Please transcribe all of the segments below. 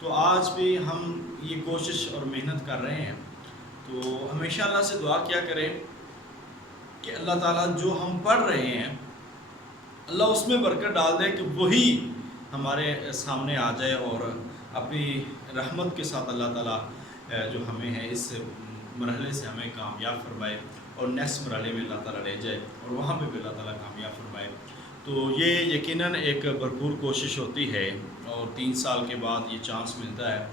تو آج بھی ہم یہ کوشش اور محنت کر رہے ہیں، تو ہمیشہ اللہ سے دعا کیا کریں کہ اللہ تعالیٰ جو ہم پڑھ رہے ہیں اللہ اس میں برکت ڈال دے کہ وہی ہمارے سامنے آ جائے، اور اپنی رحمت کے ساتھ اللہ تعالیٰ جو ہمیں ہے اس مرحلے سے ہمیں کامیاب فرمائے، اور نیکسٹ مرحلے میں اللہ تعالیٰ لے جائے اور وہاں پہ بھی اللہ تعالیٰ کامیاب فرمائے۔ تو یہ یقیناً ایک بھرپور کوشش ہوتی ہے، اور 3 سال کے بعد یہ چانس ملتا ہے،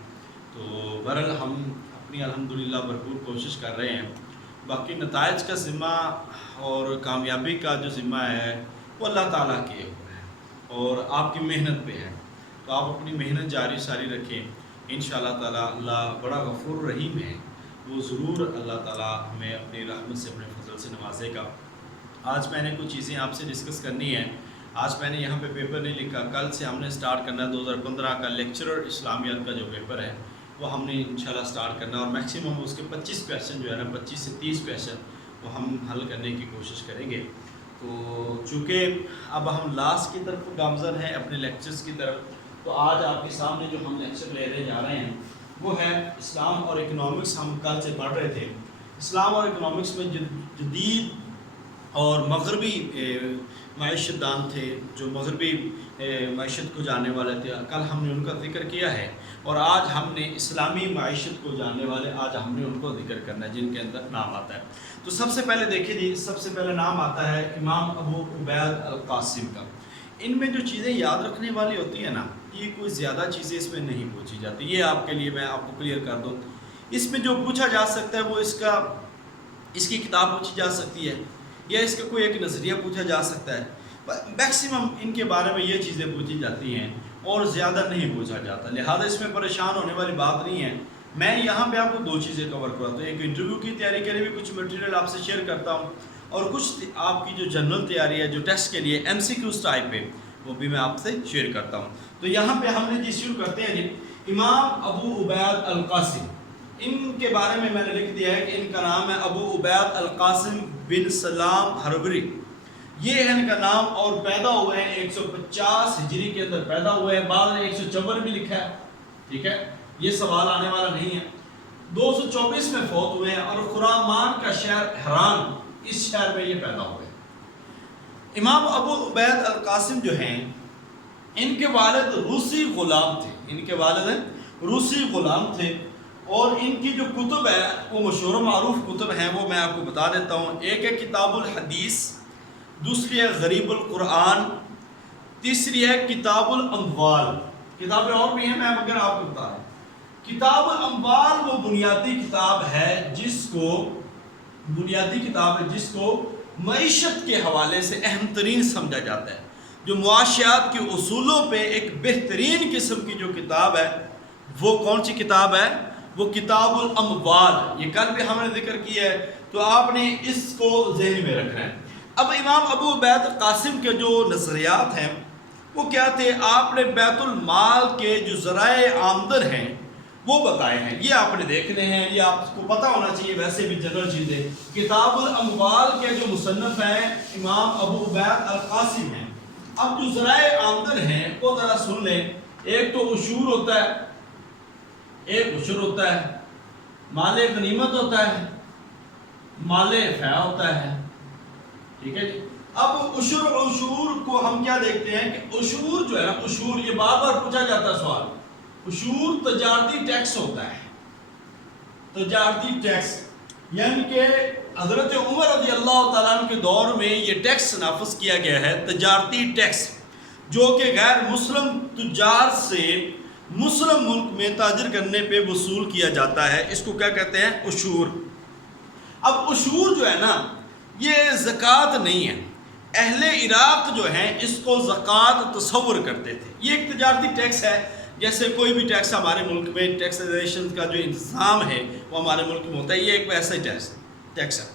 تو بہرحال ہم اپنی الحمدللہ بھرپور کوشش کر رہے ہیں۔ باقی نتائج کا ذمہ اور کامیابی کا جو ذمہ ہے وہ اللہ تعالیٰ کے اوپر ہے اور آپ کی محنت پہ ہے، تو آپ اپنی محنت جاری ساری رکھیں، انشاءاللہ تعالیٰ اللہ بڑا غفور رحیم ہے، وہ ضرور اللہ تعالیٰ ہمیں اپنی رحمت سے اپنے فضل سے نوازے گا۔ آج میں نے کچھ چیزیں آپ سے ڈسکس کرنی ہیں۔ آج میں نے یہاں پہ پیپر نہیں لکھا، کل سے ہم نے سٹارٹ کرنا ہے 2015 کا لیکچرر اسلامیات کا جو پیپر ہے وہ ہم نے انشاءاللہ سٹارٹ کرنا ہے، اور میکسیمم اس کے 25 کویسچن جو ہے نا 25 سے 30 کویسچن وہ ہم حل کرنے کی کوشش کریں گے۔ تو چونکہ اب ہم لاسٹ کی طرف گامزن ہیں اپنے لیکچرز کی طرف، تو آج آپ کے سامنے جو ہم لیکچر لینے جا رہے ہیں وہ ہے اسلام اور اکنامکس۔ ہم کل سے پڑھ رہے تھے اسلام اور اکنامکس میں جدید اور مغربی معیشت دان تھے، جو مغربی معیشت کو جاننے والے تھے، کل ہم نے ان کا ذکر کیا ہے، اور آج ہم نے اسلامی معیشت کو جاننے والے آج ہم نے ان کو ذکر کرنا ہے جن کے اندر نام آتا ہے۔ تو سب سے پہلے دیکھیں جی، سب سے پہلے نام آتا ہے امام ابو عبید القاسم کا۔ ان میں جو چیزیں یاد رکھنے والی ہوتی ہیں نا، یہ کوئی زیادہ چیزیں اس میں نہیں پوچھی جاتی، یہ آپ کے لیے میں آپ کو کلیئر کر دوں۔ اس میں جو پوچھا جا سکتا ہے وہ اس کی کتاب پوچھی جا سکتی ہے، یا اس کا کوئی ایک نظریہ پوچھا جا سکتا ہے، میکسیمم ان کے بارے میں یہ چیزیں پوچھی جاتی ہیں اور زیادہ نہیں پوچھا جاتا، لہذا اس میں پریشان ہونے والی بات نہیں ہے۔ میں یہاں پہ آپ کو 2 چیزیں کور کرتا ہوں، ایک انٹرویو کی تیاری کے لیے بھی کچھ مٹیریل آپ سے شیئر کرتا ہوں، اور کچھ آپ کی جو جنرل تیاری ہے جو ٹیسٹ کے لیے MCQs ٹائپ پہ وہ بھی میں آپ سے شیئر کرتا ہوں۔ تو یہاں پہ ہم نے جی شروع کرتے ہیں جی، امام ابو عبید القاسم، ان کے بارے میں نے لکھ دیا ہے کہ ان کا نام ہے ابو عبید القاسم بن سلام ہربری، یہ ہے ان کا نام، اور پیدا ہوئے ہیں 150 ہجری کے اندر پیدا ہوئے ہیں، بعد میں 154 بھی لکھا ہے، ٹھیک ہے، یہ سوال آنے والا نہیں ہے۔ 224 میں فوت ہوئے ہیں، اور خرامان کا شہر حران، اس شہر میں یہ پیدا ہوئے ہیں۔ امام ابو عبید القاسم جو ہیں، ان کے والد روسی غلام تھے، ان کے والد روسی غلام تھے، اور ان کی جو کتب ہے وہ مشہور و معروف کتب ہیں، وہ میں آپ کو بتا دیتا ہوں۔ ایک ہے کتاب الحدیث، دوسری ہے غریب القرآن، تیسری ہے کتاب الاموال، کتابیں اور بھی ہیں میں اگر آپ کو بتا دیں۔ کتاب الاموال وہ بنیادی کتاب ہے جس کو معیشت کے حوالے سے اہم ترین سمجھا جاتا ہے، جو معاشیات کے اصولوں پہ ایک بہترین قسم کی جو کتاب ہے وہ کون سی کتاب ہے؟ وہ کتاب الاموال، یہ کل بھی ہم نے ذکر کیا ہے، تو آپ نے اس کو ذہن میں رکھنا ہے۔ اب امام ابو عبید قاسم کے جو نظریات ہیں وہ کیا تھے؟ آپ نے بیت المال کے جو ذرائع آمدن ہیں وہ بتائے ہیں، یہ آپ نے دیکھنے ہیں، یہ آپ کو پتہ ہونا چاہیے، ویسے بھی جنرل چیزیں۔ کتاب الاموال کے جو مصنف ہیں امام ابو عبید القاسم ہیں۔ اب جو ذرائع آمدن ہیں وہ ذرا سن لیں، ایک تو عشور ہوتا ہے، مال غنیمت ہوتا ہے، مال فیع ہوتا ہے، ٹھیک ہے جی۔ اب عشور کو ہم کیا دیکھتے ہیں کہ عشور جو ہے نا، عشور یہ بار بار پوچھا جاتا ہے سوال، عشور تجارتی ٹیکس ہوتا ہے، تجارتی ٹیکس، یعنی کہ حضرت عمر رضی اللہ تعالیٰ عنہ کے دور میں یہ ٹیکس نافذ کیا گیا ہے، تجارتی ٹیکس، جو کہ غیر مسلم تجار سے مسلم ملک میں تاجر کرنے پہ وصول کیا جاتا ہے، اس کو کیا کہتے ہیں؟ عشور۔ اب عشور جو ہے نا یہ زکوٰۃ نہیں ہے، اہل عراق جو ہیں اس کو زکوٰۃ تصور کرتے تھے، یہ ایک تجارتی ٹیکس ہے، جیسے کوئی بھی ٹیکس ہمارے ملک میں ٹیکسیشن کا جو انتظام ہے وہ ہمارے ملک میں ہوتا ہے، یہ ایک ویسا ہی ٹیکس ہے۔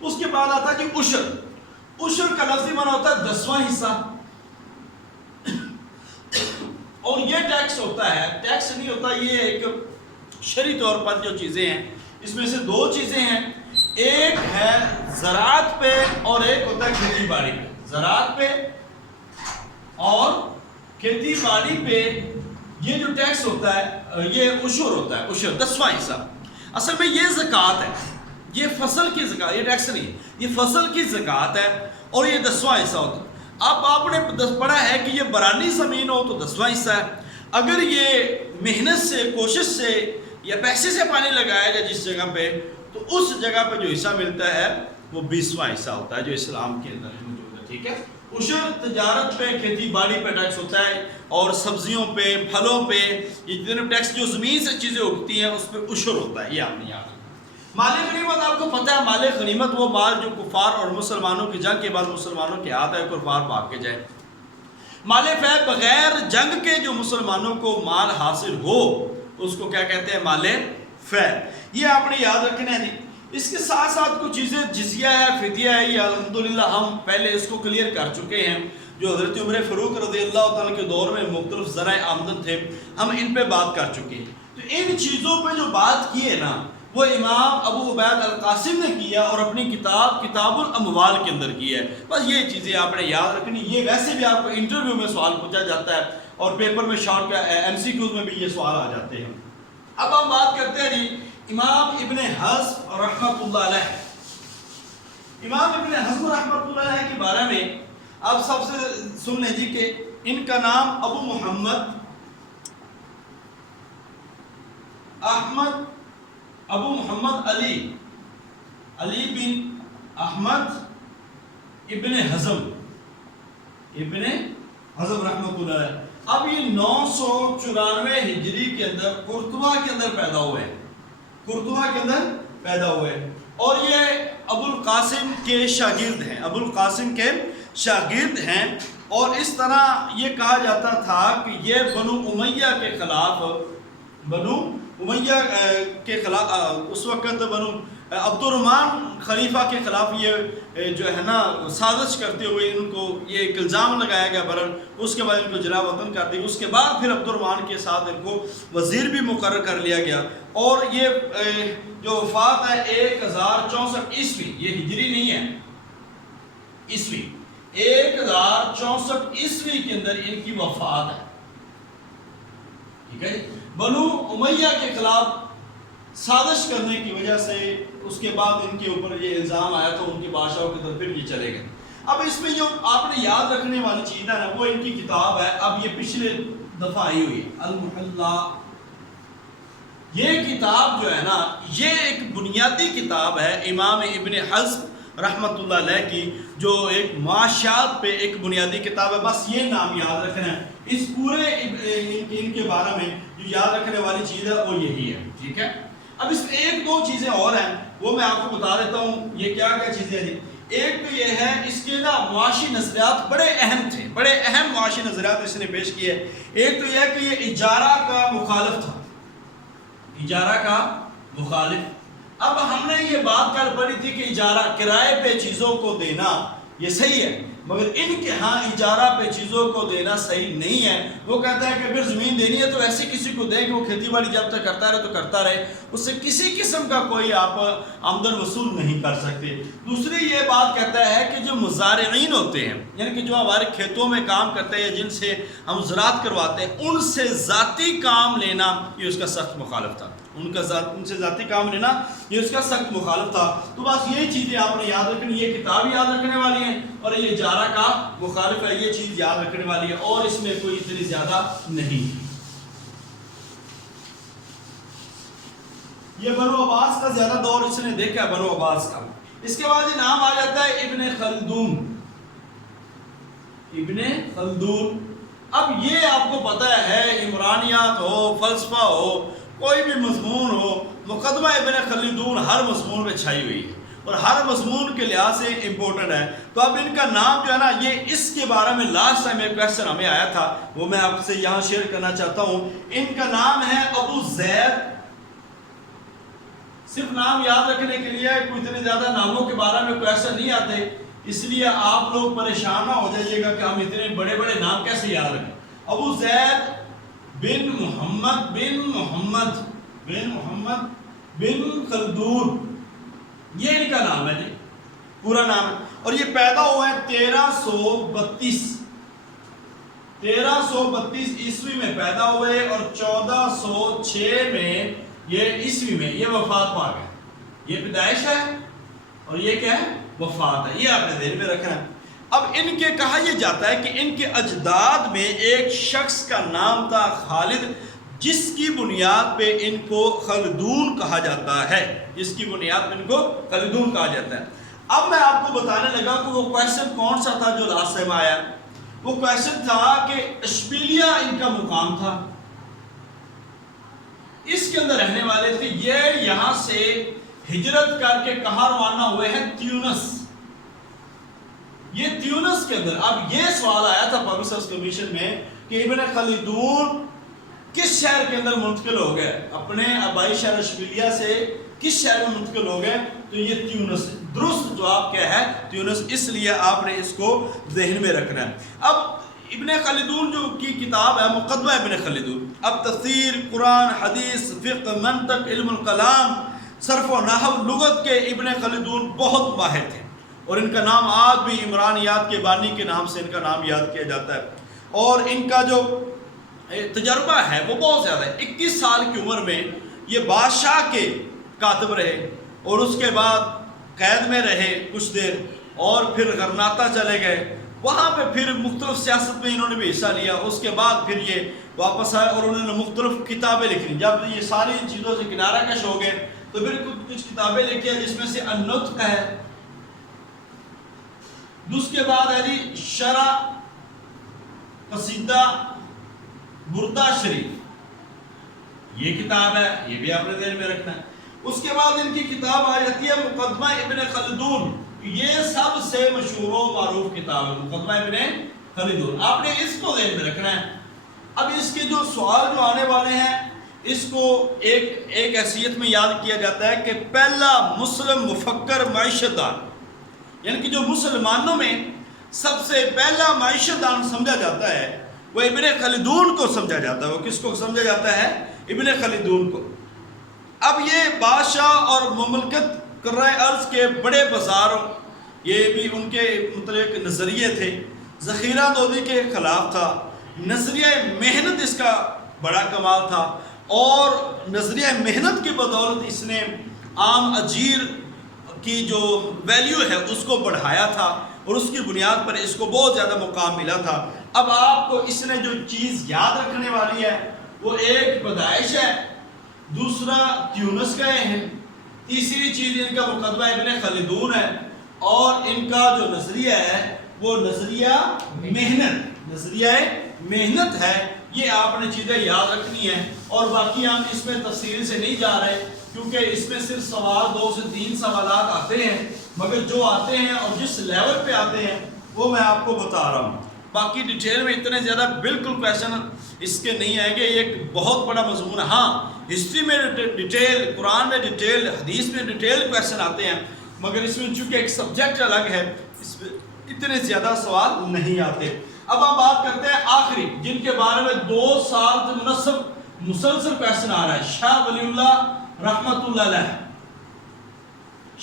اس کے بعد آتا ہے کہ عشر کا لفظی معنی ہوتا ہے 10واں حصہ، اور یہ ٹیکس ہوتا ہے، ٹیکس نہیں ہوتا، یہ ایک شرعی طور پر جو چیزیں ہیں اس میں سے 2 چیزیں ہیں، ایک ہے زراعت پہ اور ایک ہوتا ہے کھیتی باڑی پہ۔ زراعت پہ اور کھیتی باڑی پہ یہ جو ٹیکس ہوتا ہے یہ عشر ہوتا ہے، عشر 10واں حصہ. اصل میں یہ زکوٰۃ ہے، یہ فصل کی زکوٰۃ، یہ ٹیکس نہیں، یہ فصل کی زکوٰۃ ہے اور یہ 10واں حصہ ہوتا ہے. اب آپ نے پڑھا ہے کہ یہ برانی زمین ہو تو 10واں حصہ ہے، اگر یہ محنت سے، کوشش سے یا پیسے سے پانی لگایا جائے جس جگہ پہ، تو اس جگہ پہ جو حصہ ملتا ہے وہ 20واں حصہ ہوتا ہے جو اسلام کے اندر موجود ہے. ٹھیک ہے. عشر تجارت پہ، کھیتی باڑی پہ ٹیکس ہوتا ہے، اور سبزیوں پہ، پھلوں پہ، یہ جتنے ٹیکس جو زمین سے چیزیں اگتی ہیں اس پہ عشر ہوتا ہے. یہ آپ نے یاد رکھنا. مال غنیمت آپ کو پتہ ہے، مال غنیمت وہ مال جو کفار اور مسلمانوں کی جنگ کے بعد مسلمانوں کے ہاتھ ہے، کفار بھاگ کے جائے. مال فے بغیر جنگ کے جو مسلمانوں کو مال حاصل ہو اس کو کیا کہتے ہیں؟ مال فے. یہ آپ نے یاد رکھنا ہے. اس کے ساتھ ساتھ کچھ چیزیں جزیہ ہے، فدیہ ہے، یہ الحمدللہ ہم پہلے اس کو کلیئر کر چکے ہیں، جو حضرت عمر فاروق رضی اللہ تعالیٰ کے دور میں مختلف ذرائع آمدن تھے، ہم ان پہ بات کر چکے ہیں. تو ان چیزوں پہ جو بات کی ہے نا، وہ امام ابو عبید القاسم نے کیا اور اپنی کتاب الاموال کے اندر کی ہے. بس یہ چیزیں آپ نے یاد رکھنی. یہ ویسے بھی آپ کو انٹرویو میں سوال پوچھا جاتا ہے اور پیپر میں شارٹ کا MCQs میں بھی یہ سوال آ جاتے ہیں. اب ہم بات کرتے ہیں جی امام ابن حزم رحمۃ اللہ علیہ. امام ابن حزم رحمۃ اللہ علیہ کے بارے میں آپ سب سے سن لیں جی کہ ان کا نام ابو محمد علی بن احمد ابن حزم رحمۃ اللہ علیہ. اب یہ 994 ہجری کے اندر قرطبہ کے اندر پیدا ہوئے اور یہ ابو القاسم کے شاگرد ہیں. اور اس طرح یہ کہا جاتا تھا کہ یہ بنو امیہ کے خلاف اس وقت بنو عبد الرحمن خلیفہ کے خلاف یہ جو ہے نا سازش کرتے ہوئے ان کو یہ ایک الزام لگایا گیا برن. اس کے بعد ان کو جلا وطن کر دی. اس کے بعد پھر عبد الرحمن کے ساتھ ان کو وزیر بھی مقرر کر لیا گیا. اور یہ جو وفات ہے 1064 عیسوی، یہ ہجری نہیں ہے، عیسوی 1064 عیسوی کے اندر ان کی وفات ہے. ٹھیک ہے. بنو امیہ کے خلاف سازش کرنے کی وجہ سے اس کے بعد ان کے اوپر یہ الزام آیا تو ان کے بادشاہوں کی طرف پھر یہ چلے گئے. اب اس میں جو آپ نے یاد رکھنے والی چیز ہے نا، وہ ان کی کتاب ہے. اب یہ پچھلے دفعہ آئی ہوئی المحلہ. یہ کتاب جو ہے نا، یہ ایک بنیادی کتاب ہے امام ابن حزم رحمۃ اللہ علیہ کی، جو ایک معاشیات پہ ایک بنیادی کتاب ہے. بس یہ نام یاد رکھنا ہے. اس پورے ان کے بارے میں جو یاد رکھنے والی چیز ہے وہ یہی ہے. ٹھیک ہے. اب اس میں ایک دو چیزیں اور ہیں، وہ میں آپ کو بتا دیتا ہوں یہ کیا کیا چیزیں ہیں. ایک تو یہ ہے اس کے نا معاشی نظریات بڑے اہم تھے، بڑے اہم معاشی نظریات اس نے پیش کیے. ایک تو یہ ہے کہ یہ اجارہ کا مخالف تھا، اجارہ کا مخالف. اب ہم نے یہ بات کل پڑھی تھی کہ اجارہ کرائے پہ چیزوں کو دینا یہ صحیح ہے، مگر ان کے ہاں اجارہ پہ چیزوں کو دینا صحیح نہیں ہے. وہ کہتا ہے کہ اگر زمین دینی ہے تو ایسے کسی کو دیں کہ وہ کھیتی باڑی جب تک کرتا رہے تو کرتا رہے، اس سے کسی قسم کا کوئی آپ آمدن وصول نہیں کر سکتے. دوسری یہ بات کہتا ہے کہ جو مزارعین ہوتے ہیں، یعنی کہ جو ہمارے کھیتوں میں کام کرتے ہیں، جن سے ہم زراعت کرواتے ہیں، ان سے ذاتی کام لینا یہ اس کا سخت مخالف تھا. ان سے ذاتی کام لینا یہ اس کا سخت مخالف تھا. تو بس یہ چیزیں آپ نے یاد رکھنی. یہ کتاب یاد رکھنے والی ہے اور یہ اجارہ کا مخالف ہے، یہ چیز یاد رکھنے والی ہے، اور اس میں کوئی اتنی زیادہ نہیں. یہ بنو عباس کا زیادہ دور اس نے دیکھا ہے، بنو عباس کا. اس کے بعد یہ نام آ جاتا ہے ابن خلدون. اب یہ آپ کو پتہ ہے عمرانیات ہو، فلسفہ ہو، کوئی بھی مضمون ہو، مقدمہ ابن خلدون ہر مضمون میں چھائی ہوئی ہے اور ہر مضمون کے لحاظ سے امپورٹنٹ ہے. تو اب ان کا نام جو ہے نا، یہ اس کے بارے میں لاسٹ ٹائم ایک کویسچن ہمیں آیا تھا، وہ میں آپ سے یہاں شیئر کرنا چاہتا ہوں. ان کا نام ہے ابو زید. صرف نام یاد رکھنے کے لیے، کوئی اتنے زیادہ ناموں کے بارے میں کویسچن نہیں آتے، اس لیے آپ لوگ پریشان نہ ہو جائیے گا کہ ہم اتنے بڑے بڑے نام کیسے یاد رکھیں. ابو زید بن محمد بن خلدون، یہ ان کا نام ہے جی، پورا نام ہے. اور یہ پیدا ہوا ہے 1332 1332 عیسوی میں پیدا ہوئے اور 1406 میں یہ عیسوی میں یہ وفات پا گئے. یہ پیدائش ہے اور یہ کیا ہے؟ وفات ہے. یہ آپ نے ذہن میں رکھنا ہے. اب ان کے کہا یہ جاتا ہے کہ ان کے اجداد میں ایک شخص کا نام تھا خالد، جس کی بنیاد پہ ان کو خلدون کہا جاتا ہے. جس کی بنیاد پہ ان کو خلدون کہا جاتا ہے. اب میں آپ کو بتانے لگا کہ وہ کویسچن کون سا تھا جو لاسٹ ٹائم آیا. وہ کویسچن تھا کہ اشبیلیہ ان کا مقام تھا، اس کے اندر رہنے والے تھے. یہ یہاں سے ہجرت کر کے کہاں روانہ ہوئے ہیں؟ تیونس. یہ تیونس کے اندر. اب یہ سوال آیا تھا پبلک سروس کمیشن میں کہ ابن خلدون کس شہر کے اندر منتقل ہو گئے؟ اپنے آبائی شہر اشبیلیہ سے کس شہر میں منتقل ہو گئے؟ تو یہ تیونس. درست جواب کیا ہے؟ تیونس. اس لیے آپ نے اس کو ذہن میں رکھنا ہے. اب ابن خلدون جو کی کتاب ہے مقدمہ ابن خلدون. اب تفسیر، قرآن، حدیث، فقہ، منطق، علم الکلام، صرف و نحو، لغت کے ابن خلدون بہت ماہر تھے اور ان کا نام آج بھی عمرانیات کے بانی کے نام سے ان کا نام یاد کیا جاتا ہے. اور ان کا جو تجربہ ہے وہ بہت زیادہ ہے. 21 سال کی عمر میں یہ بادشاہ کے کاتب رہے اور اس کے بعد قید میں رہے کچھ دیر اور پھر غرناطہ چلے گئے. وہاں پہ پھر مختلف سیاست میں انہوں نے بھی حصہ لیا. اس کے بعد پھر یہ واپس آئے اور انہوں نے مختلف کتابیں لکھی. جب یہ ساری چیزوں سے کنارہ کش ہو گئے تو پھر کچھ کتابیں لکھی ہیں جس میں سے النطق ہے. اس کے بعد ہے جی شرح، قصیدہ، بردہ شریف. یہ کتاب ہے، یہ بھی آپ نے ذہن میں رکھنا ہے. اس کے بعد ان کی کتاب آ جاتی ہے مقدمہ ابن خلدون. یہ سب سے مشہور و معروف کتاب ہے مقدمہ ابن خلدون. آپ نے اس کو ذہن میں رکھنا ہے. اب اس کے جو سوال جو آنے والے ہیں اس کو ایک حیثیت میں یاد کیا جاتا ہے کہ پہلا مسلم مفکر معیشت دان، یعنی کہ جو مسلمانوں میں سب سے پہلا معیشت دان سمجھا جاتا ہے وہ ابن خلدون کو سمجھا جاتا ہے. وہ کس کو سمجھا جاتا ہے؟ ابن خلدون کو. اب یہ بادشاہ اور مملکت کرۂ ارض کے بڑے بازاروں، یہ بھی ان کے متعلق نظریے تھے. ذخیرہ دودی کے خلاف تھا. نظریہ محنت اس کا بڑا کمال تھا اور نظریہ محنت کی بدولت اس نے عام اجیر کی جو ویلیو ہے اس کو بڑھایا تھا اور اس کی بنیاد پر اس کو بہت زیادہ مقام ملا تھا. اب آپ کو اس نے جو چیز یاد رکھنے والی ہے وہ ایک پیدائش ہے، دوسرا تیونس گئے ہیں، تیسری چیز ان کا مقدمہ ابن خلدون ہے اور ان کا جو نظریہ ہے وہ نظریہ محنت ہے. یہ آپ نے چیزیں یاد رکھنی ہیں اور باقی ہم اس میں تفصیل سے نہیں جا رہے کیونکہ اس میں صرف سوال 2 سے 3 سوالات آتے ہیں، مگر جو آتے ہیں اور جس لیول پہ آتے ہیں وہ میں آپ کو بتا رہا ہوں. باقی ڈیٹیل میں اتنے زیادہ بالکل کویشچن اس کے نہیں آئیں گے. یہ ایک بہت بڑا مضمون ہے. ہاں ہسٹری میں ڈیٹیل، قرآن میں ڈیٹیل، حدیث میں ڈیٹیل کویشچن آتے ہیں، مگر اس میں چونکہ ایک سبجیکٹ الگ ہے اس میں اتنے زیادہ سوال نہیں آتے. اب ہم بات کرتے ہیں آخری جن کے بارے میں 2 سال سے مسلسل کویشچن آ رہا ہے. شاہ ولی اللہ رحمۃ اللہ علیہ.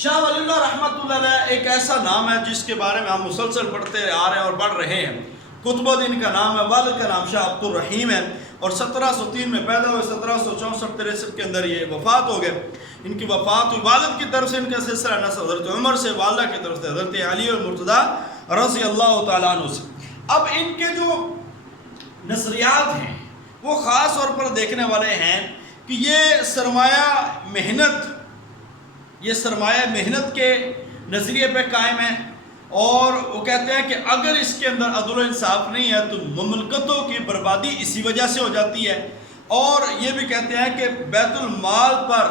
شاہ ولی اللہ رحمۃ اللہ علیہ ایک ایسا نام ہے جس کے بارے میں ہم مسلسل پڑھتے آ رہے ہیں اور پڑھ رہے ہیں. کتب الدین کا نام ہے، والد کا نام شاہ عبد الرحیم ہے اور 1703 میں پیدا ہوئے، 1764 کے اندر یہ وفات ہو گئے. ان کی وفات ہوئی. والد کی طرف سے ان کا سلسلہ نسب حضرت عمر سے، والدہ کی طرف سے حضرت علی اور مرتضیٰ رضی اللہ تعالیٰ عنہ سے. اب ان کے جو نظریات ہیں وہ خاص طور پر دیکھنے والے ہیں کہ یہ سرمایہ محنت کے نظریے پہ قائم ہے اور وہ کہتے ہیں کہ اگر اس کے اندر عدل و انصاف نہیں ہے تو مملکتوں کی بربادی اسی وجہ سے ہو جاتی ہے. اور یہ بھی کہتے ہیں کہ بیت المال پر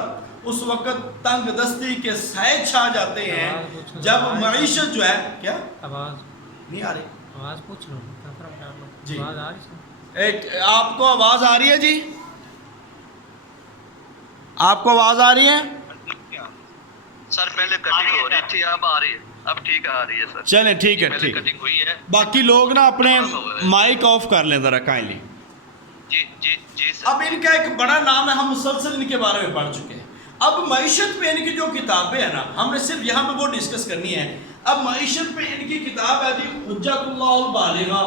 اس وقت تنگ دستی کے سائے چھا جاتے ہیں جب معیشت جو ہے کیا آواز نہیں آ رہی. آواز پوچھ لو جی آواز آ رہی ایک آپ کو آواز آ رہی ہے؟ جی آپ کو آواز آ رہی ہے؟ سر پہلے کٹنگ ہو رہی تھی، اب آ رہی ہے، اب ٹھیک آ رہی ہے سر. چلیں ٹھیک ہے، پہلے ٹھیک کٹنگ ہوئی ہے. باقی لوگ نا اپنے مائک آف کر لیں ذرا کائنڈلی. جی سر. اب ان کا ایک بڑا نام ہے، ہم مسلسل ان کے بارے میں پڑھ چکے ہیں. اب معیشت پہ ان کی جو کتابیں ہیں نا ہم نے صرف یہاں پہ وہ ڈسکس کرنی ہے. اب معیشت پہ ان کی کتاب ہے جی حجت اللہ البالغہ.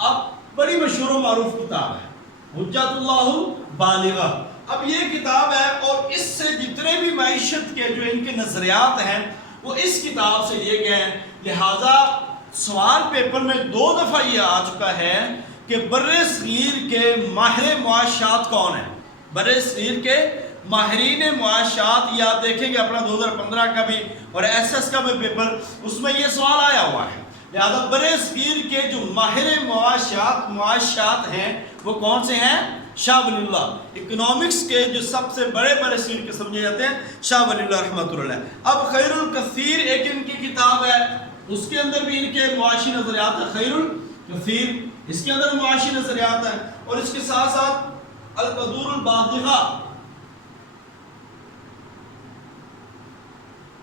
اب بڑی مشہور و معروف کتاب ہے حجت اللہ بالغہ. اب یہ کتاب ہے اور اس سے جتنے بھی معیشت کے جو ان کے نظریات ہیں وہ اس کتاب سے لیے گئے ہیں. لہٰذا سوال پیپر میں 2 دفعہ یہ آ چکا ہے کہ بر صغیر کے ماہر معاشات کون ہیں. بر صغیر کے ماہرین معاشات یہ آپ دیکھیں گے اپنا 2015 کا بھی اور ایس ایس کا بھی پیپر اس میں یہ سوال آیا ہوا ہے. لہٰذا بر صغیر کے جو ماہر معاشات ہیں وہ کون سے ہیں؟ شاہ ولی اللہ. اکنامکس کے جو سب سے بڑے بر صغیر کے سمجھے جاتے ہیں شاہ ولی اللہ رحمۃ اللہ علیہ. اب خیر الکثیر ایک ان کی کتاب ہے اس کے اندر بھی ان کے معاشی نظریات ہیں. خیر الکثیر اس کے اندر معاشی نظریات ہیں اور اس کے ساتھ ساتھ القدور البادغہ.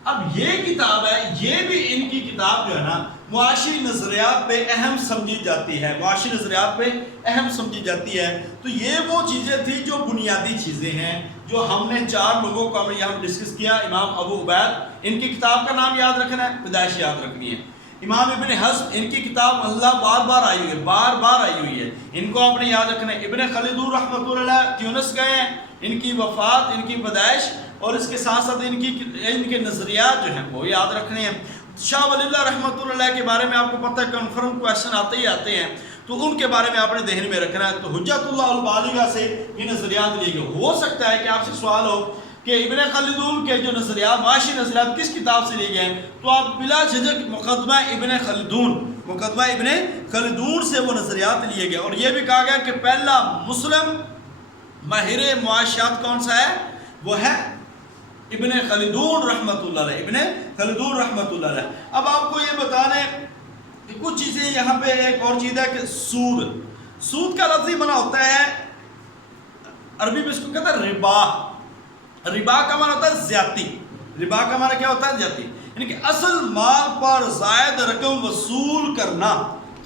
اب یہ کتاب ہے یہ بھی ان کی کتاب جو ہے نا معاشی نظریات پہ اہم سمجھی جاتی ہے. معاشی نظریات پہ اہم سمجھی جاتی ہے. تو یہ وہ چیزیں تھیں جو بنیادی چیزیں ہیں جو ہم نے 4 لوگوں کو ہم نے یہاں ڈسکس کیا. امام ابو عبید ان کی کتاب کا نام یاد رکھنا ہے, پیدائش یاد رکھنی ہے. امام ابن حزم ان کی کتاب اللہ بار بار آئی ہوئی ہے, بار بار آئی ہوئی ہے, ان کو آپ نے یاد رکھنا ہے. ابن خلدون رحمۃ اللہ تیونس گئے ہیں, ان کی وفات ان کی پیدائش اور اس کے ساتھ ساتھ ان کے نظریات جو ہیں وہ یاد رکھنے ہیں. شاہ ولی اللہ رحمۃ اللہ کے بارے میں آپ کو پتہ ہے کنفرم کویشچن آتے ہی آتے ہیں تو ان کے بارے میں آپ نے ذہن میں رکھنا ہے. تو حجت اللہ البالغہ سے یہ نظریات لیے گئے. ہو سکتا ہے کہ آپ سے سوال ہو کہ ابن خلدون کے جو نظریات معاشی نظریات کس کتاب سے لیے گئے ہیں تو آپ بلا جھجک مقدمہ ابن خلدون سے وہ نظریات لیے گئے. اور یہ بھی کہا گیا کہ پہلا مسلم ماہر معاشیات کون سا ہے وہ ہے ابن خلدون رحمۃ اللہ علیہ. ابن خلدون رحمۃ اللہ علیہ. اب آپ کو یہ بتانے کہ کچھ چیزیں یہاں پہ ایک اور چیز ہے کہ سود کا لفظی معنی ہوتا ہے عربی میں اس کو کہتا ہے ربا. ربا کا معنی ہوتا ہے زیادتی. ربا کا معنی کیا ہوتا ہے؟ زیادتی. یعنی کہ اصل مال پر زائد رقم وصول کرنا.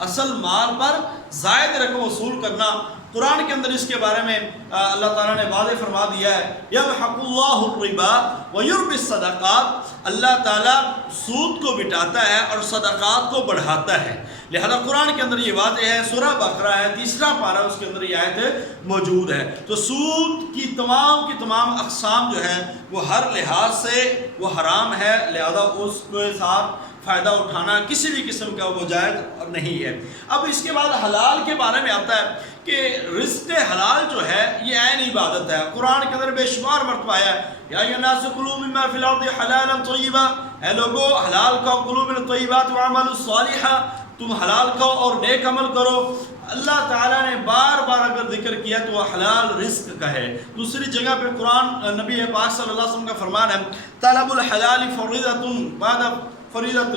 اصل مال پر زائد رقم وصول کرنا. قرآن کے اندر اس کے بارے میں اللہ تعالیٰ نے واضح فرما دیا ہے یمحق اللہ الربا ویربی الصدقات. اللہ تعالیٰ سود کو مٹاتا ہے اور صدقات کو بڑھاتا ہے. لہذا قرآن کے اندر یہ واضح ہے. سورہ بقرہ ہے 3 پارہ اس کے اندر یہ آیت موجود ہے. تو سود کی تمام اقسام جو ہیں وہ ہر لحاظ سے وہ حرام ہے. لہذا اس کے ساتھ فائدہ اٹھانا کسی بھی قسم کا وہ جائز نہیں ہے. اب اس کے بعد حلال کے بارے میں آتا ہے کہ رزق حلال جو ہے یہ عین عبادت ہے. قرآن کے اندر بے شمار مرتبہ آیا ہے یا ایھا الناس کلوا مما فی الارض حلالا طیبا. اے لوگو حلال کھاؤ, کلوا من الطیبات واعملوا صالحا, تم حلال کھاؤ اور نیک عمل کرو. اللہ تعالیٰ نے بار بار اگر ذکر کیا تو وہ حلال رزق کا ہے. دوسری جگہ پہ قرآن نبی پاک صلی اللہ علیہ وسلم کا فرمان ہے طلب الحلال فریضۃ بعد فریضۃ,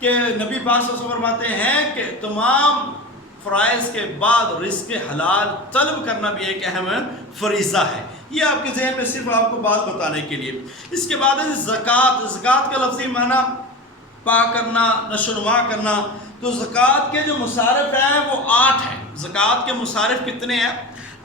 کہ نبی پاک صلی اللہ علیہ وسلم فرماتے ہیں کہ تمام فرائض کے بعد رزق حلال طلب کرنا بھی ایک اہم فریضہ ہے. یہ آپ کے ذہن میں صرف آپ کو بات بتانے کے لیے. اس کے بعد ہے زکوٰۃ. زکوٰۃ کا لفظی معنی پاک کرنا, نشوونما کرنا. تو زکوٰۃ کے جو مصارف ہیں وہ 8 ہیں. زکوٰۃ کے مصارف کتنے ہیں؟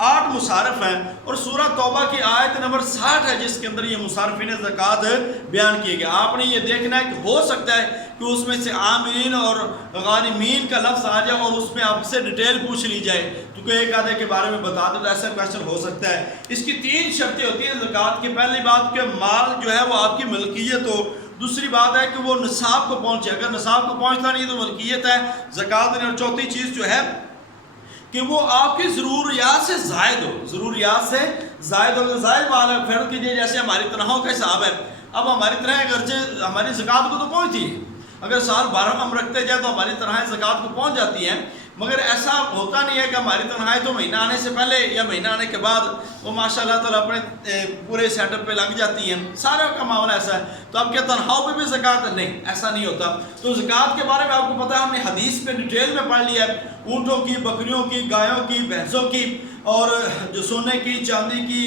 8 مصارف ہیں. اور سورہ توبہ کی آیت نمبر 60 ہے جس کے اندر یہ مصارفین زکوٰۃ بیان کیے گئے. آپ نے یہ دیکھنا ہے کہ ہو سکتا ہے کہ اس میں سے عاملین اور غانمین کا لفظ آ جائے اور اس میں آپ سے ڈیٹیل پوچھ لی جائے تو کوئی ایک آدھے کے بارے میں بتا دے تو ایسا کویشچن ہو سکتا ہے. اس کی 3 شرطیں ہوتی ہیں زکوٰۃ کی. پہلی بات کہ مال جو ہے وہ آپ کی ملکیت ہو. دوسری بات ہے کہ وہ نصاب کو پہنچے. اگر نصاب کو پہنچتا نہیں تو ملکیت ہے زکوٰۃ نہیں. اور چوتھی چیز جو ہے کہ وہ آپ کی ضروریات سے زائد ہو. ضروریات سے زائد ہو. زائد مال ہے فرض کیجیے جیسے ہماری تنخواہوں کا حساب ہے. اب ہماری تنخواہیں اگرچہ ہماری زکوٰۃ کو تو پہنچتی ہے, اگر سال 12 ہم رکھتے جائیں تو ہماری تنخواہیں زکوٰۃ کو پہنچ جاتی ہیں. مگر ایسا ہوتا نہیں ہے کہ ہماری تنخواہیں تو مہینہ آنے سے پہلے یا مہینہ آنے کے بعد وہ ماشاء اللہ تعالیٰ اپنے پورے سیٹ اپ پہ لگ جاتی ہیں. سارے کا معاملہ ایسا ہے. تو اب کیا تنخواہوں پہ بھی زکوٰۃ ہے؟ نہیں, ایسا نہیں ہوتا. تو زکوٰۃ کے بارے میں آپ کو پتہ ہے, ہم نے حدیث پہ ڈیٹیل میں پڑھ لیا ہے. اونٹوں کی, بکریوں کی, گایوں کی, بھینسوں کی اور جو سونے کی, چاندی کی,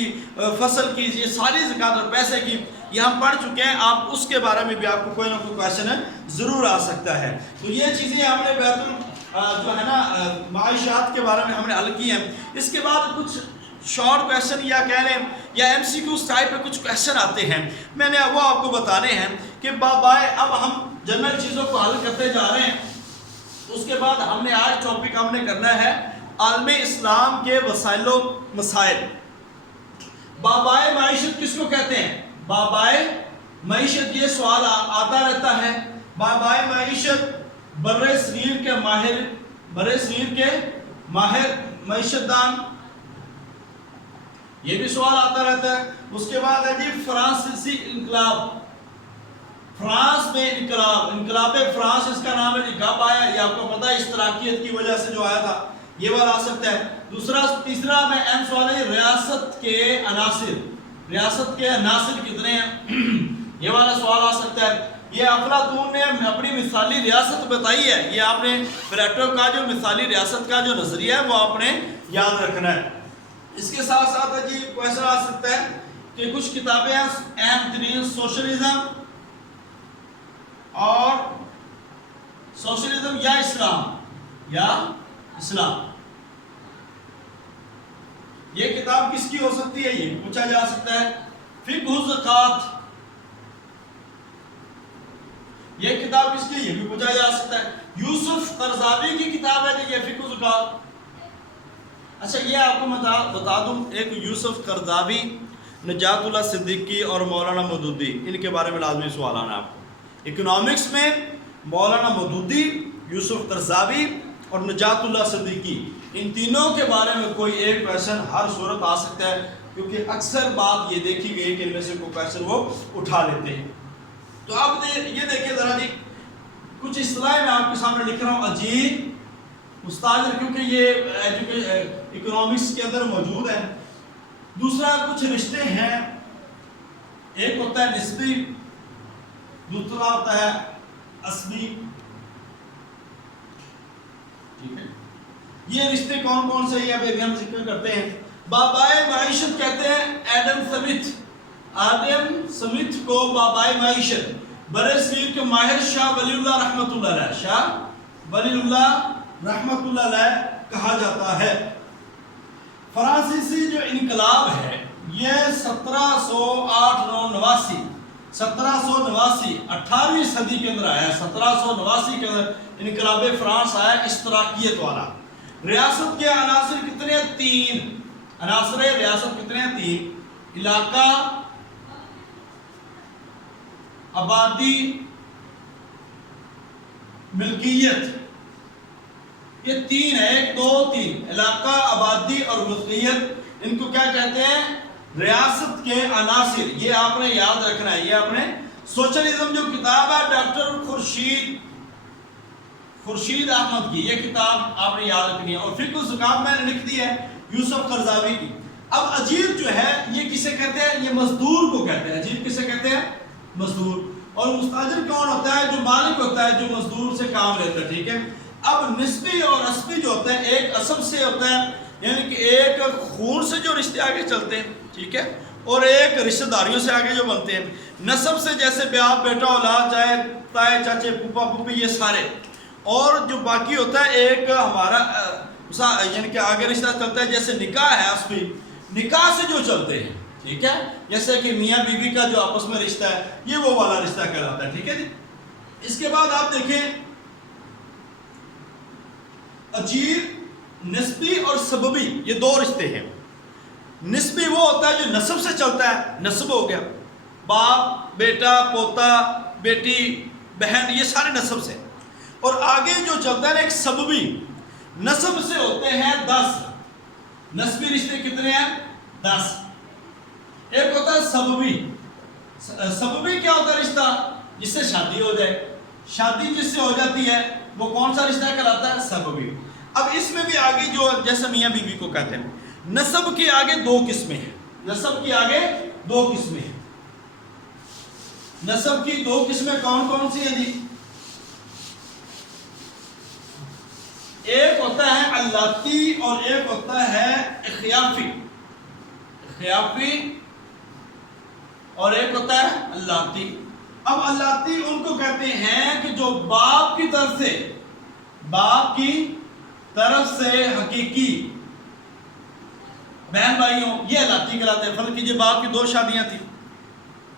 فصل کی, یہ ساری زکوٰۃ اور پیسے کی یہ ہم پڑھ چکے ہیں. آپ اس کے بارے میں بھی آپ کو کوئی نہ کوئی کویشچن ضرور آ سکتا ہے. تو یہ چیزیں ہم نے جو ہے نا معاشیات کے بارے میں ہم نے حل کی ہیں. اس کے بعد کچھ شارٹ کویشچن یا کہہ لیں یا ایم سی کیو ٹائپ پہ کچھ کویشچن آتے ہیں. میں نے وہ آپ کو بتانے ہیں کہ اب ہم جنرل چیزوں کو حل کرتے جا رہے ہیں. اس کے بعد ہم نے آج ٹاپک ہم نے کرنا ہے عالم اسلام کے وسائل و مسائل. بابائے معیشت کس کو کہتے ہیں؟ بابائے معیشت، یہ سوال آتا رہتا ہے. بابائے معیشت بر صغیر کے ماہر معیشت دان، یہ بھی سوال آتا رہتا ہے. اس کے بعد ہے جی فرانسیسی انقلاب، فرانس میں انقلاب فرانس اس کا نام ہے جی. کب آیا یہ آپ کو پتا ہے، اشتراکیت کی وجہ سے جو آیا تھا، یہ والا آ سکتا ہے. تیسرا میں اہم سوال ہے ریاست کے عناصر کتنے ہیں، یہ والا سوال آ سکتا ہے. یہ افلاطون نے اپنی مثالی ریاست بتائی ہے، یہ آپ نے پلیٹو کا جو مثالی ریاست کا جو نظریہ ہے وہ آپ نے یاد رکھنا ہے. اس کے ساتھ ساتھ ہے جی کوشچن آ سکتا ہے کہ کچھ کتابیں اہم ترین سوشلزم اور سوشلزم یا اسلام، یہ کتاب کس کی ہو سکتی ہے، یہ پوچھا جا سکتا ہے. فقہ الزکوٰۃ، یہ کتاب کس کی، یہ بھی پوچھا جا سکتا ہے. یوسف قرضاوی کی کتاب ہے یہ فقہ الزکوٰۃ. اچھا یہ آپ کو بتا دوں، ایک یوسف قرضاوی، نجات اللہ صدیقی اور مولانا مودودی، ان کے بارے میں لازمی سوال آنا ہے آپ کو. اکنامکس میں مولانا مودودی، یوسف قرضاوی اور نجات اللہ صدیقی، ان تینوں کے بارے میں کوئی ایک کویشچن ہر صورت آ سکتا ہے، کیونکہ اکثر بات یہ دیکھی گئی کہ ان میں سے کوئی کویشچن وہ اٹھا لیتے ہیں. تو آپ یہ دیکھیں ذرا جی، کچھ اصطلاحیں میں آپ کے سامنے لکھ رہا ہوں. عجیب مستاجر، کیونکہ یہ اکنامکس کے اندر موجود ہے. دوسرا کچھ رشتے ہیں، ایک ہوتا ہے نسبی، دوسرا ہوتا ہے اصلی. ٹھیک ہے، یہ رشتے کون کون سے یہ ابھی ہم ذکر کرتے ہیں. بابائے معیشت کہتے ہیں آدم سمتھ کو بابائے معیشت، برصغیر کے ماہر شاہ ولی اللہ رحمۃ اللہ علیہ کہا جاتا ہے. فرانسیسی جو انقلاب ہے یہ 1789 18ویں صدی کے اندر آیا. 1789 کے اندر انقلاب فرانس آیا، اشتراکیت والا. ریاست کے عناصر کتنے ہیں؟ 3 عناصر ریاست کتنے ہیں؟ 3. علاقہ، آبادی، ملکیت، یہ 3 ہے. 1 2 3 علاقہ، آبادی اور ملکیت، ان کو کیا کہتے ہیں؟ ریاست کے عناصر. یہ آپ نے یاد رکھنا ہے. یہ آپ نے سوشلزم جو کتاب ہے ڈاکٹر خورشید احمد کی، یہ کتاب آپ نے یاد رکھنی ہے. اور فقہ الزکوٰۃ میں نے لکھ دی ہے یوسف قرضاوی کی. اب اجیر جو ہے یہ کسے کہتے ہیں؟ یہ مزدور کو کہتے ہیں. اجیر کسے کہتے ہیں؟ مزدور. اور مستاجر کون ہوتا ہے؟ جو مالک ہوتا ہے، جو مزدور سے کام لیتا ہے. ٹھیک ہے. اب نسبی اور اسبی جو ہوتا ہے، ایک اسب سے ہوتا ہے، یعنی کہ ایک خون سے جو رشتے آگے چلتے ہیں، ٹھیک ہے، اور ایک رشتہ داریوں سے آگے جو بنتے ہیں. نسب سے جیسے باپ بیٹا اولاد، چاہے تائے چاچے پھوپھا پھوپھی، یہ سارے. اور جو باقی ہوتا ہے ایک ہمارا یعنی کہ آگے رشتہ چلتا ہے، جیسے نکاح ہے اسبی، نکاح سے جو چلتے ہیں. ٹھیک ہے، جیسے کہ میاں بیوی کا جو آپس میں رشتہ ہے، یہ وہ والا رشتہ کہلاتا ہے. ٹھیک ہے جی. اس کے بعد آپ دیکھیں اجیر، نسبی اور سببی، یہ 2 رشتے ہیں. نسبی وہ ہوتا ہے جو نسب سے چلتا ہے، نسب ہو گیا، باپ بیٹا پوتا بیٹی بہن، یہ سارے نسب سے. اور آگے جو چلتا ہے ایک سببی، نسب سے ہوتے ہیں 10. نسبی رشتے کتنے ہیں؟ 10. ایک ہوتا ہے سببی. سببی کیا ہوتا ہے؟ رشتہ جس سے شادی ہو جائے. شادی جس سے ہو جاتی ہے وہ کون سا رشتہ کہلاتا ہے؟ سببی. اب اس میں بھی آگے جو جیسے میاں بیوی کو کہتے ہیں. نسب کے آگے 2 قسمیں ہیں. نسب کے آگے 2 قسمیں ہیں. نسب کی 2 قسمیں کون کون سی ہیں جی؟ ایک ہوتا ہے اللاتی اور ایک ہوتا ہے اخیافی. اخیافی اور ایک ہوتا ہے اللاتی. اب اللاتی ان کو کہتے ہیں کہ جو باپ کی طرف سے حقیقی بہن بھائی ہوں، یہ اللاتی کہلاتے ہیں. فرض کیجئے باپ کی 2 شادیاں تھیں،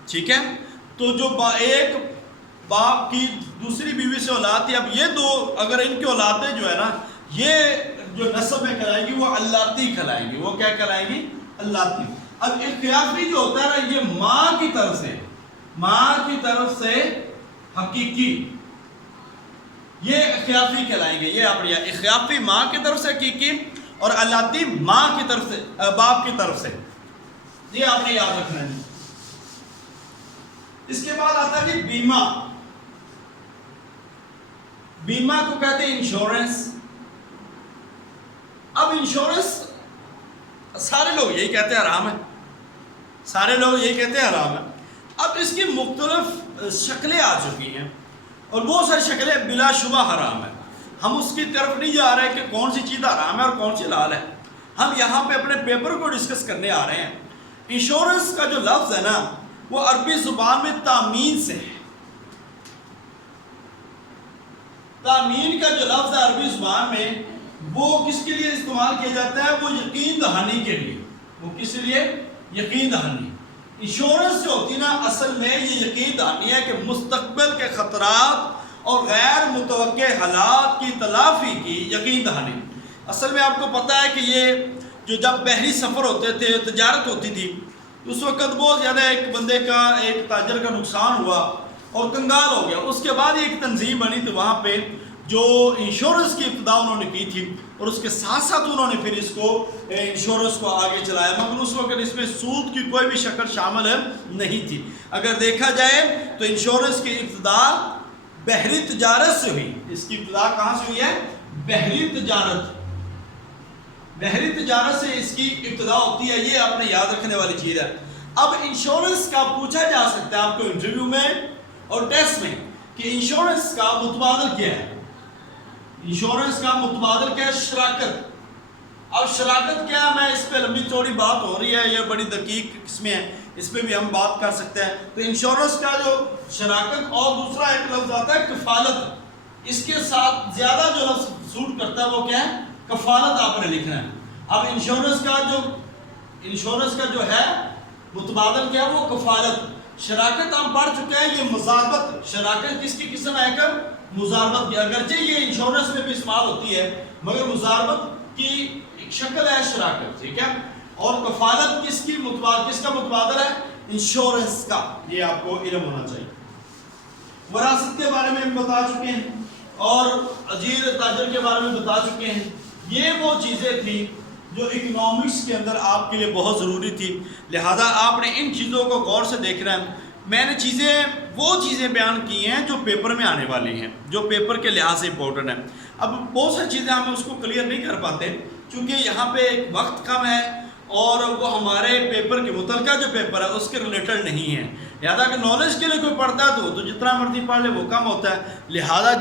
ٹھیک ہے، تو جو ایک باپ کی دوسری بیوی سے اولاد تھی، اب یہ دو اگر ان کی اولادیں جو ہے نا یہ جو نسب میں کہلائیں گی وہ اللاتی کہلائیں گی. وہ کیا کہلائیں گی؟ اللاتی. اب اختیافی جو ہوتا ہے نا یہ ماں کی طرف سے حقیقی، یہ اختیافی کہلائیں گے. یہ آپ اختیافی ماں کی طرف سے حقیقی اور اللاتی ماں کی طرف سے باپ کی طرف سے. یہ آپ نے یاد رکھنا ہے. اس کے بعد آتا ہے جی بیمہ. بیمہ کو کہتے ہیں انشورنس. اب انشورنس سارے لوگ یہی کہتے ہیں حرام ہے، سارے لوگ یہی کہتے ہیں حرام ہے. اب اس کی مختلف شکلیں آ چکی ہیں اور بہت ساری شکلیں بلا شبہ حرام ہے. ہم اس کی طرف نہیں جا رہے کہ کون سی چیز حرام ہے اور کون سی حلال ہے. ہم یہاں پہ اپنے پیپر کو ڈسکس کرنے آ رہے ہیں. انشورنس کا جو لفظ ہے نا وہ عربی زبان میں تامین سے ہے. تامین کا جو لفظ ہے عربی زبان میں وہ کس کے لیے استعمال کیا جاتا ہے؟ وہ یقین دہانی کے لیے. وہ کس لیے؟ یقین دہانی. انشورنس جو ہوتی ہے نا اصل میں یہ یقین دہانی ہے کہ مستقبل کے خطرات اور غیر متوقع حالات کی تلافی کی یقین دہانی. اصل میں آپ کو پتہ ہے کہ یہ جو جب بحری سفر ہوتے تھے، تجارت ہوتی تھی، اس وقت بہت زیادہ ایک بندے کا، ایک تاجر کا نقصان ہوا اور کنگال ہو گیا. اس کے بعد ایک تنظیم بنی تھی وہاں پہ جو انشورنس کی ابتدا انہوں نے کی تھی اور اس کے ساتھ ساتھ انہوں نے پھر اس کو انشورنس کو آگے چلایا. مگر اس وقت اس میں سود کی کوئی بھی شکل شامل نہیں تھی. اگر دیکھا جائے تو انشورنس کی ابتدا بحری تجارت سے ہوئی. اس کی ابتدا کہاں سے ہوئی ہے؟ بحری تجارت. بحری تجارت سے اس کی ابتدا ہوتی ہے. یہ آپ نے یاد رکھنے والی چیز ہے. اب انشورنس کا پوچھا جا سکتا ہے آپ کو انٹرویو میں اور ٹیسٹ میں کہ انشورنس کا متبادل کیا ہے. انشورنس کا متبادل کیا ہے؟ شراکت. اب شراکت کیا ہے؟ میں اس پہ لمبی چوڑی بات ہو رہی ہے، یہ بڑی دقیق قسمیں ہیں، اس پہ بھی ہم بات کر سکتے ہیں. تو انشورنس کا جو شراکت اور دوسرا ایک لفظ آتا ہے کفالت. اس کے ساتھ زیادہ جو لفظ سوٹ کرتا ہے وہ کیا ہے؟ کفالت. آپ نے لکھنا ہے. اب انشورنس کا جو ہے متبادل کیا ہے؟ وہ کفالت. شراکت ہم پڑھ چکے ہیں، یہ مزاربت. شراکت کس کی قسم ہے؟ کہ مزاربت کی. اگرچہ یہ انشورنس میں بھی استعمال ہوتی ہے مگر مزاربت کی ایک شکل ہے شراکت. ٹھیک ہے. اور کفالت کس کا متبادل ہے؟ انشورنس کا. یہ آپ کو علم ہونا چاہیے. وراثت کے بارے میں ہم بتا چکے ہیں اور اجیر تاجر کے بارے میں بتا چکے ہیں. یہ وہ چیزیں تھیں جو اکنامکس کے اندر آپ کے لیے بہت ضروری تھی. لہذا آپ نے ان چیزوں کو غور سے دیکھنا ہے. میں نے وہ چیزیں بیان کی ہیں جو پیپر میں آنے والی ہیں، جو پیپر کے لحاظ سے امپورٹنٹ ہیں. اب بہت ساری چیزیں ہم اس کو کلیئر نہیں کر پاتے کیونکہ یہاں پہ ایک وقت کم ہے اور وہ ہمارے پیپر کے متعلقہ جو پیپر ہے اس کے ریلیٹڈ نہیں ہے. لہذا کہ نالج کے لیے کوئی پڑھتا ہے تو جتنا مرضی پڑھ لے وہ کم ہوتا ہے. لہذا